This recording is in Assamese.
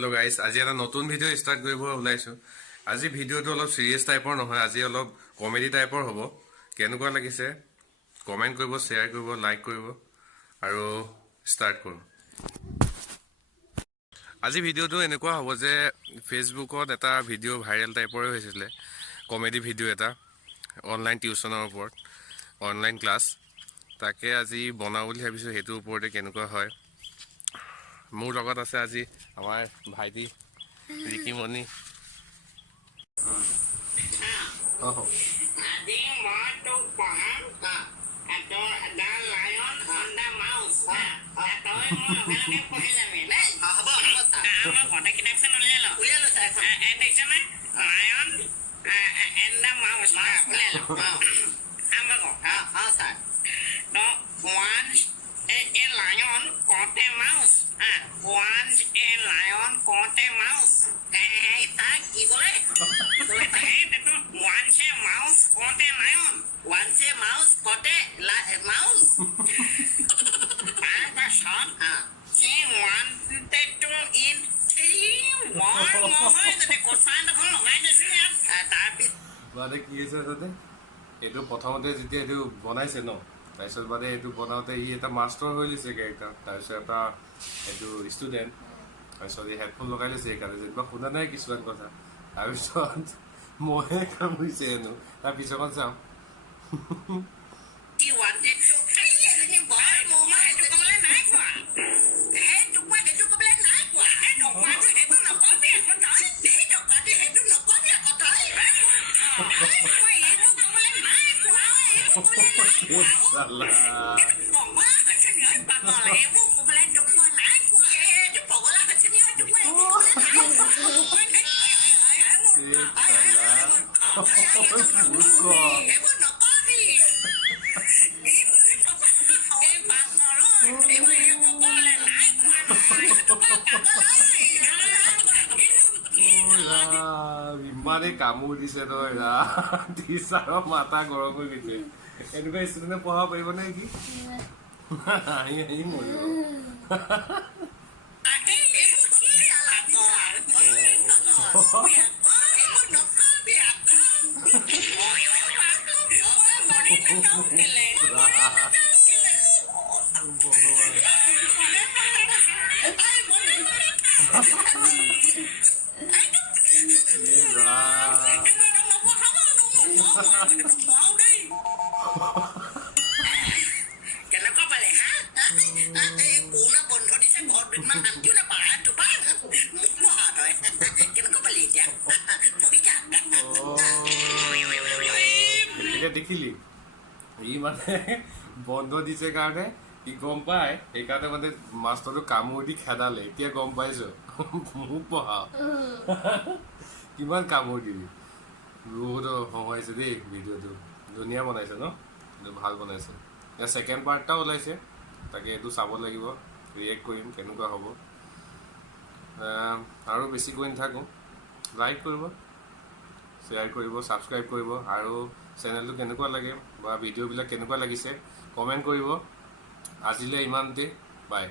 हेलो गाइस आज এটা নতুন ভিডিও স্টাৰ্ট কৰিব ওলাইছো আজি ভিডিওটো অলপ সিৰিয়াস টাইপৰ নহয় আজি অলপ কমেডি টাইপৰ হ'ব কেনেকুৱা লাগিছে কমেন্ট কৰিব শেয়াৰ কৰিব লাইক কৰিব আৰু স্টাৰ্ট কৰো আজি ভিডিওটো এনেকুৱা হ'ব যে ফেসবুকত এটা ভিডিও ভাইৰাল টাইপৰ হৈছিল কমেডি ভিডিও এটা অনলাইন টিউচনৰ ওপৰত অনলাইন ক্লাস তাকে আজি বনাও বুলি ভাবিছো হেতু ওপৰতে কেনেকুৱা হয় মোৰ লগত আছে আজি আমাৰ ভাইটি ৰিকিমণি Once a lion caught a mouse. Once a lion caught a mouse. Hey, tak, ikole. Once a mouse caught a lion. Once a mouse caught a mouse. And the son, she wanted to eat one more than a good find of all of it. বাদে কি হৈছে তাতে এটো প্ৰথমতে যেতিয়া এটো বনাইছে ন তাৰপিছত বাদে এটো বনাওতে ই এটা মাস্টাৰ হৈ লিছে কেৰেক্টাৰ তাৰপিছত এটা এটো ষ্টুডেন্ট তাৰপিছত এই হেডফোন লগাই লৈছে একাৰে যেনিবা শুনা নাই কিছুমান কথা তাৰপিছত মই কাম হৈছে এনো তাৰ পিছখন চাম He wanted to buy more to come like night one. Hey, to what did you come like night one? Hey, no, what did you do? No, come here, come on. Hey, no, what did you do? No, come here, come on. ইমানে কামোৰ দিছে তই টিচাৰৰ মাথা গৰম হৈ গৈছে এনেকুৱা ষ্টুডেণ্টে পঢ়াব পাৰিব নে কি মৰিব দেখিলি ই মানে বন্ধ দিছে কাৰণে ই গম পায় সেইকাৰণে মানে মাষ্টৰটো কামোৰ দি খেদালে এতিয়া গম পাইছো মোক পঢ়া কিমান কামোৰ দিবি বহুত হমাইছে দেই ভিডিঅ'টো ধুনীয়া বনাইছে ন ভাল বনাইছে এতিয়া ছেকেণ্ড পাৰ্টটা ওলাইছে তাকে এইটো চাব লাগিব ৰিয়েক্ট কৰিম কেনেকুৱা হ'ব আৰু বেছি কৈ নাথাকোঁ লাইক কৰিব শ্বেয়াৰ কৰিব ছাবস্ক্ৰাইব কৰিব আৰু চেনেলটো কেনেকুৱা লাগে বা ভিডিঅ'বিলাক কেনেকুৱা লাগিছে কমেণ্ট কৰিব আজিলৈ ইমানতে বাই